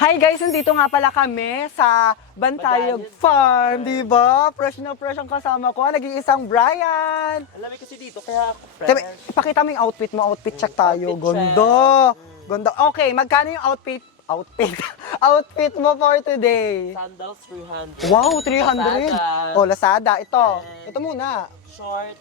Hi guys, nandito nga pala kami sa Bantayog Farm, di ba? Fresh na fresh ang kasama ko. Nag-iisang Brian. Alam kasi dito, kaya ako Sabi, fresh. ipakita mo yung outfit mo. Outfit check tayo. Outfit Ganda. Ganda. Okay, magkano yung outfit? Outfit mo for today? Sandals, 300. Wow, 300. Lazada. Oh, Lazada. Ito muna. Short,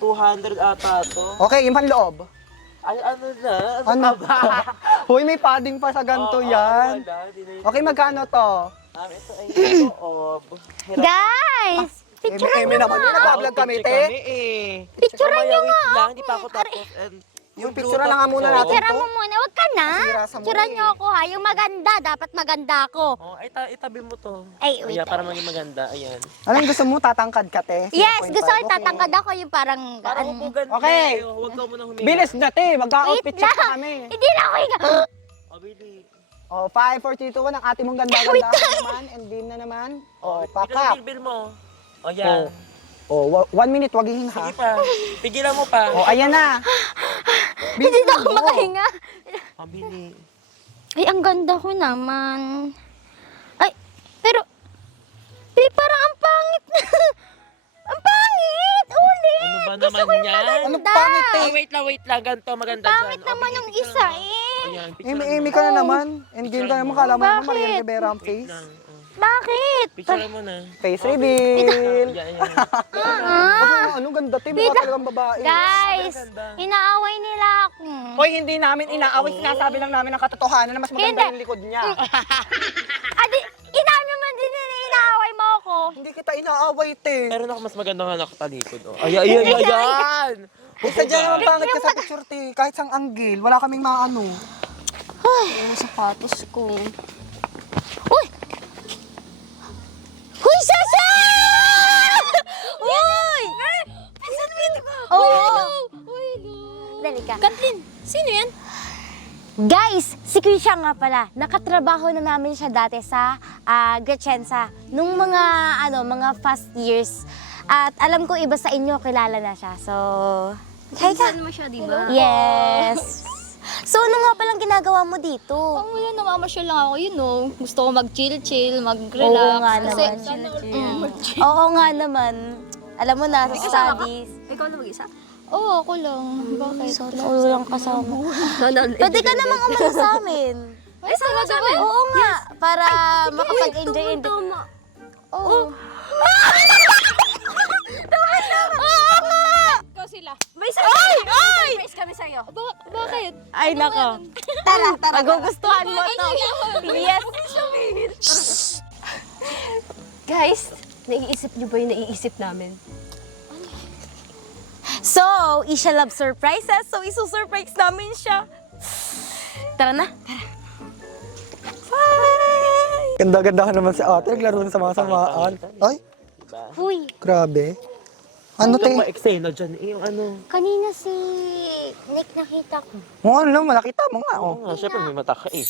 200 ata to. Okay, yung panloob. Ay, ano na? Ano ba? Huy, may padding pa sa ganito yan. Okay, magkano to? Ito ay loob. Guys! Picturean nyo naman. nga! Nag-vlog kami, te. Picturean nyo nga lang, ako. hindi pa ako tapos. And Yung picture na nga muna natin. Picturean mo muna. Huwag ka na. Masira sa mukha Picturean eh. nyo ako ha. Yung maganda. Dapat maganda ako. Oh, ay, itabi mo to. Ay, wait. Ayan, para maging maganda. Ayan. Anong gusto mo? Tatangkad ka, te? Yes! 0.5. Gusto ko Okay. tatangkad ako yung parang... Para ano. upugan. Okay. Huwag ka muna huminga. Bilis na, te. Wait Mag-outfit check lang. na kami. Hindi na ako higa. O, bili. Oh, 5, 4, 3, 2, 1. Ang ate mong ganda-ganda naman. And din na naman. Oh, pack up. Bil mo. O, yan. Oh, 1 minute. Wag hihinga. Sige pa. Pigilan mo pa. Oh, ayan na. Hindi na ako makahinga. O, bili. Ay, ang ganda ko naman. Ay, pero... parang ang pangit na. Ang pangit! Ulit! Ano ba Gusto naman ko yung yan? maganda. Ano pangit, te? Oh, wait lang. Ganito, maganda Pangit dyan. O, naman bili, yung picture isa mo. eh. Ayan, picture Amy mo. ka na naman. And game ka naman. Kala mo naman Bakit? Marian Rivera ang Wait face. lang. O. Bakit? Picture mo na. Face reveal. Ayan. Wag mo, ano ganda, te. Mukha talagang babae. Guys, Ganda. inaaway nila ako. Hoy, hindi namin inaaway. Sinasabi lang namin ang katotohanan na mas maganda Hindi. yung likod niya. Adi, naman din nila inaaway mo ako. Hindi kita inaaway, te. Meron ako mas maganda nga nakatalikod. Oh. Ayan! Isa dyan naman pangit ka sa picture, te. Kahit sang anggil, wala kaming maano. Yung sapatos ko. Uy! Uy, Sasa! Uy! Oo. Dali ka. Kathleen, sino yan? Guys, si Krisha nga pala. Nakatrabaho na namin siya dati sa Gretchensa nung mga first years. At alam ko iba sa inyo kilala na siya. So, hi ka. Saan mo siya, di ba? Yes. So, ano nga palang ginagawa mo dito? Ang wala, namamasyal lang ako, you know. Gusto ko mag-chill-chill, mag-relax. Oo nga Kasi, naman. Oo nga naman. Alam mo na, sa studies. Ikaw na mag-isa? Oo, ako lang. Bakit? So, naulo lang kasama. Pwede Pwede ka namang umano sa amin. Ay, sama sa amin. Oo nga, para makapag-enjoy. Oo. Ikaw sila. May ay! Ay! Face kami sa'yo. Bakit? Ay, nako. Tara, magugustuhan mo to. Yes. Guys, naiisip niyo ba yung naiisip namin? So, Isha love surprises. So, isusurprise namin siya. Tara na. Bye! Ganda-ganda ka naman si ate. Naglaro na sa mga samaan. Ay, Uy, grabe. Ano, te? Ano ba eksena dyan? Yung ano? kanina si Nick nakita ko. Oh, ano, malakita mo nga, oh. Oo nga, syempre may mata ka eh.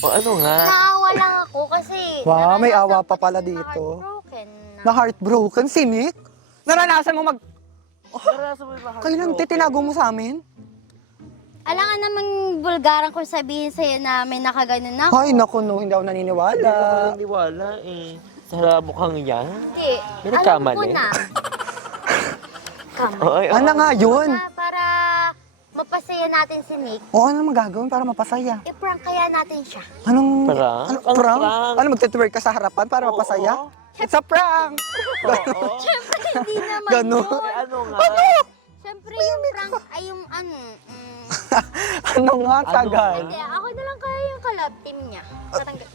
O ano nga? Naawa lang ako kasi... Wow, may naranasan awa ko pa din pala na dito. heartbroken na. Na heartbroken, si Nick? Naranasan mo mag... Naranasan mo yung lahat. Kailan, te, tinago mo sa amin? Alam nga namang bulgaran kung sabihin sa'yo na may nakaganon ako. Ay, naku, no, hindi ako naniniwala. Naniniwala eh. Sa mukhang yan. Hindi. May Alam nagkamali? ko na. Oh, ay, Ano nga yun? Para mapasaya natin si Nick, O, ano magagawin para mapasaya? i-prank kaya natin siya. Anong... Prank? Ano, Ang prank? prank? Ano, magtitwerk ka sa harapan para mapasaya? Oo. It's a prank! Oo. Hindi naman Ganon. yun. Eh, ano nga? Siyempre yung prank ay yung ano. Ano nga, tagal? Hindi, ako na lang kaya yung collab team niya. Tatanggal.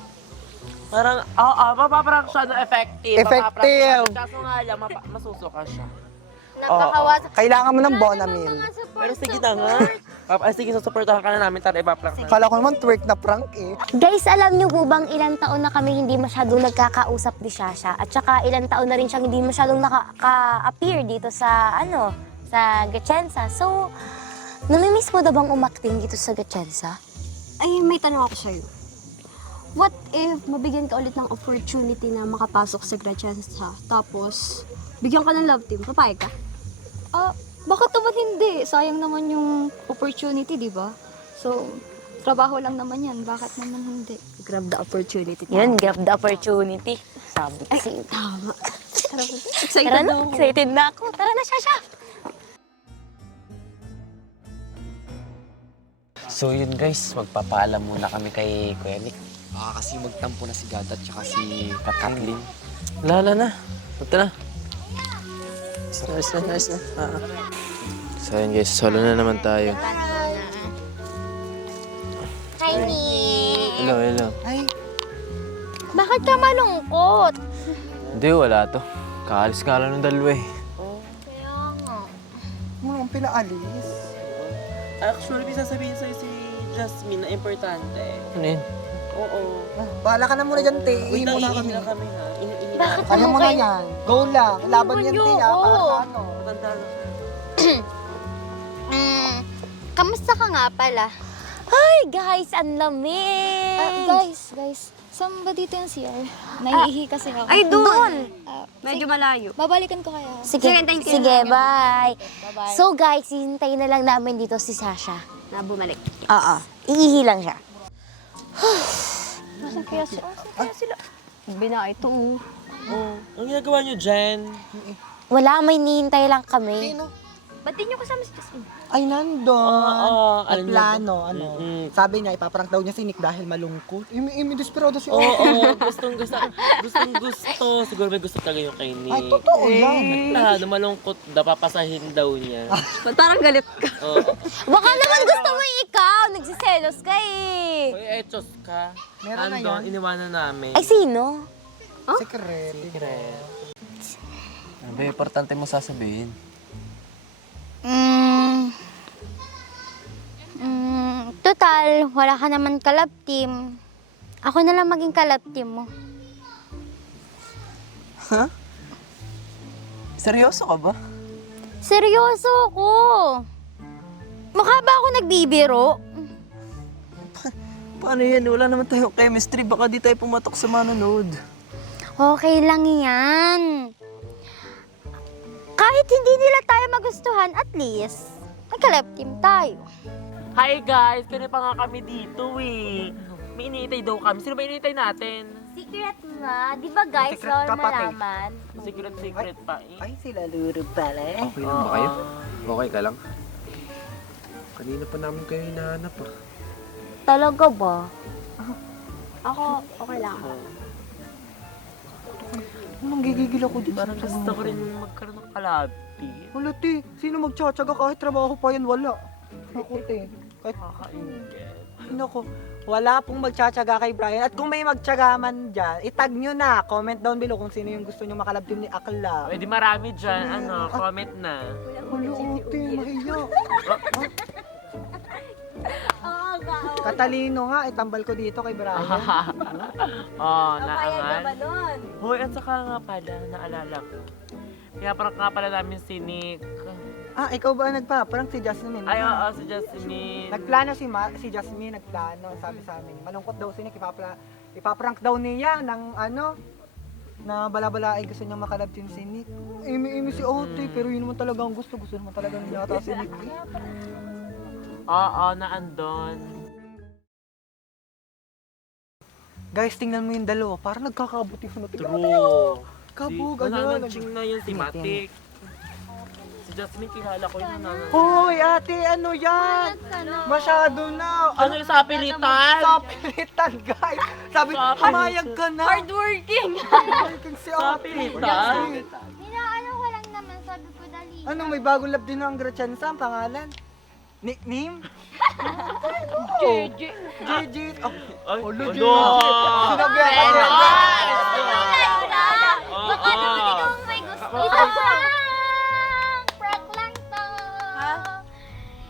Parang, mapaprank siya na effective. Effective. Mapaprank siya. Kaso nga lang, masusuka siya. Napakawas. Kailangan mo ng Wala Bonamil. namang mga support, Pero sige na nga. support. Sige, susuportahan ka na namin. Tara, ipaprank na. Kala ko naman twerk na prank eh. Guys, alam niyo po bang ilang taon na kami hindi masyadong nagkakausap ni Shasha? At saka ilang taon na rin siyang hindi masyadong nakaka-appear dito sa, sa Gretchensa. So, namimiss mo na bang umakting dito sa Gretchensa? Ay, may tanong ako sa'yo. What if mabigyan ka ulit ng opportunity na makapasok sa Gretchensa, tapos bigyan ka ng love team, papayag ka? Bakit naman hindi? Sayang naman yung opportunity, di ba? So, trabaho lang naman yan. Bakit naman hindi? Grab the opportunity. Yun, grab the opportunity. Sabi kasi. Tama. Excited Tara na, excited na ako. Tara na, Shasha. So yun guys, magpapaalam muna kami kay Kuya Nick. Baka kasi magtampo na si Gada at saka si Kathleen. Lala na. Punta na. Nice na. So yun guys, solo na naman tayo. Hi, Nick. Hello. Bakit ka malungkot? Hindi, wala to. Kaalis nga lang ng dalawa eh. Ano ang pinaalis? Actually, may sasabihin sa'yo si Jasmine na importante. Ano yun? Oo. Bahala ka na muna dyan, te. Wait, Ihi muna kami. na kami ha. Ihi Bakit na. Kaya mo na yan. Go lang. Laban yan, te, ha? Para sa ano. Matanda na. Kamusta ka nga pala? Hi, guys, ang lamig. Guys, saan ba dito yung CR? Naiihi kasi ako. Ay, doon! Ah, Medyo malayo. babalikan ko kaya. Sige, Thank you. sige, bye. Bye-bye. So guys, hihintayin na lang namin dito si Sasha. Na bumalik. Oo. Iihi lang siya. Nasaan kaya sila? Bina ito. Oh, ang ginagawa niyo dyan? Wala, may nihintay lang kami. Ba't di nyo kasama si Jasmine? Ay, nandun. Oo, At alam niyo plano, ba? ano. Mm-mm. Sabi niya, ipaprank daw niya si Nick dahil malungkot. Desperado si Oo, gustong gusto. Siguro may gusto talaga yung kay Nick. Ay, totoo yan. Plano, malungkot. Napapasahin daw niya. Ba't parang galit ka? Oo. Baka naman gusto mo ikaw. Nagsiselos ka eh. Uy, etos ka. Meron na Andon, yan. iniwanan namin. Ay, sino? Secret. Ano ba yung importante mo sasabihin? Total, wala ka naman kalab team. Ako na lang maging kalab team mo. Seryoso ka ba? Seryoso ako. Mukha ba ako nagbibiro? Paano yan? Wala naman tayong chemistry. Baka di tayo pumatok sa manonood. Okay lang yan. Kahit hindi nila tayo magustuhan, at least, magka-left team tayo. Hi guys, kanina pa nga kami dito eh. May iniintay daw kami. Sino ba iniintay natin? Secret nga. Di ba guys, Secret bawal ka pati. malaman? Secret pa eh. Ay, sila luro pala eh. Okay lang ba kayo? Okay ka lang? Kanina pa namin kayo hinahanap ah. Talaga ba? Ako, okay lang. Anong gigigil ako dito? Parang gusto ko rin magkaroon ng kalabi. Wala, te. Sino magtsatsaga kahit trabaho pa yan? Wala. Ako, te. Kahit Kakaingit. Ay, nako. Wala pong magtsatsaga kay Brian. At kung may magtsaga man dyan, itag nyo na. Comment down below kung sino yung gusto nyo makalab team ni Akla. Pwede marami dyan. Comment na. Wala, ate. Mahiya. Katalino nga. Itambal ko dito kay Brian. Naangal. Hoy, at saka nga pala, naalala ko. Kaya parang nga pala namin si Nick. Ah, ikaw ba ang nagpa-prank si Jasmine? Ay, oo, si Jasmine. Nagplano si Jasmine, nagplano, sabi sa amin. Malungkot daw si Nick, ipaprank daw niya ng ano, na balabalain gusto niya makalab team si Nick. Imi-imi si Ote, pero yun naman talaga ang gusto naman talaga niya yata si Nick. Oo, naandon. Guys, tingnan mo yung dalawa, parang nagkakabuti mo. True. Kabog, Nananaching na yun si Matik. Si Jasmine, kilala ko yun. Hoy, ate, ano yan? Masyado na. Ano yung sapilitan? Sapilitan, guys. Sabi, hamayag ka na. Hardworking! Hardworking si ate. Sapilitan? Inaano ko lang naman, sabi ko dali. Ano, may bagong love din ng Gretchensa, ang pangalan? Nickname? JJ. JJ. Ay, Olo, ano? JJ. Sinabihan ka niya. Baka naman ikaw ang may gusto. Isa prank! Prank lang to.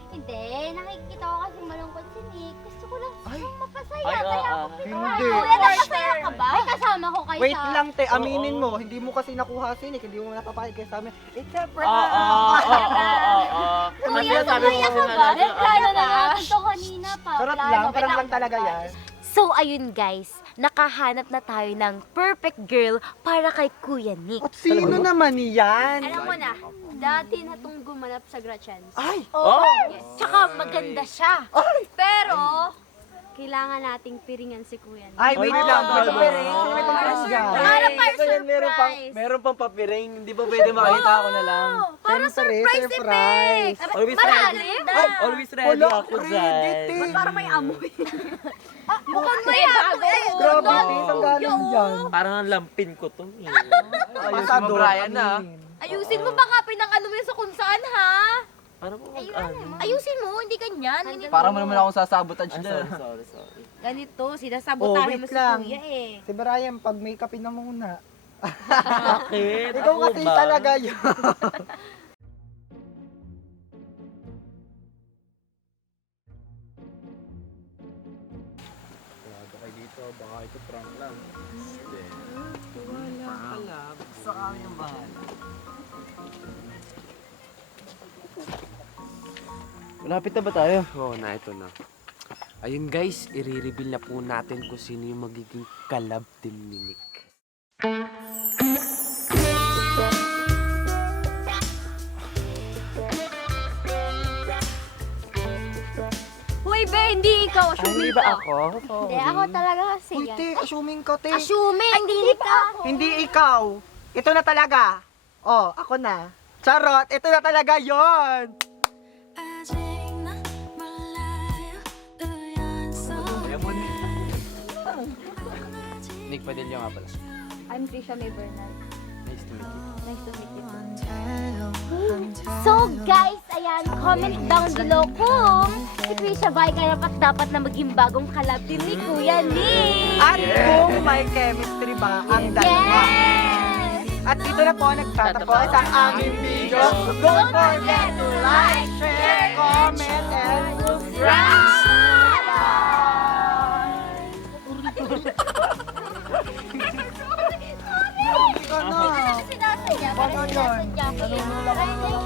Hindi, nakikita ko kasi malungkot si Nick. Gusto ko lang siyang mapasaya. Ay, Kaya ako Hindi. Kuya, napasaya ka ba? May kasama ko kayo Wait sa... lang, te. Aminin mo. Hindi mo kasi nakuha si Nick. Hindi mo napapahid kayo sa amin. It's a prank. Oo. Kasi Kuya, sabi mo sumaya kasi ka ba? na Plano na natin to kanina pa. Charot lang. Parang lang talaga yan. So, ayun guys, nakahanap na tayo ng perfect girl para kay Kuya Nick. At sino naman yan? Alam mo na, dati na itong gumanap sa Gratians. Ay! Oh, tsaka maganda siya. Pero, kailangan nating piringan si Kuya Nick. Ay, wait lang. May papiring. Sino may papiring dyan? Para pa Meron surprise. pang papiring. Hindi ba pwede makita ako na lang? Para Siyempre, surprise si Pix. Always ready. Malalim. Always ready Wala, ako ready, dyan. te. Para may amoy. Mukhang may amoy. Grabe, te. Ang galing dyan. Parang ang lampin ko to. Pasado. Brian, ah. Ayusin mo baka pinang-ano mo yun sa kung saan, ha? Parang mo mag-ano. Ayusin mo, hindi ganyan. Para mo naman akong sasabotage Sorry, na. sorry. Ganito, Oh, sinasabotahe wait mo si lang. Kuya eh. Si Brian, pag may kape na muna. Bakit? Ikaw Ako kasi ba? talaga yun. Baka dito, baka ito prank lang. Sa kami yung bahala. Malapit na ba tayo? Oo na, ito na. Ayun guys, i-reveal na po natin kung sino yung magiging kalab team ni Nick. Hoy, be, hindi ikaw. Ay, Assuming hindi ba ka. ako? Hindi, ako talaga kasi Uy, yan. te, assuming ka, te. Assuming, hindi ka. Hindi ikaw. Ito na talaga. Oh, ako na. Charot, ito na talaga yon. Nick Padilla nga pala. I'm Trisha May Bernal. Nice to meet you. Nice to meet you. So guys, ayan, comment down below kung si Trisha ba ay karapat-dapat na maging bagong kalab din ni Kuya Nick. At kung may chemistry ba ang dalawa. Yes! At dito na po nagtatapos ang aming video. Don't forget to like, share, comment, and subscribe! Ikaw na. Sinasadya, Ano yun? sinasadya.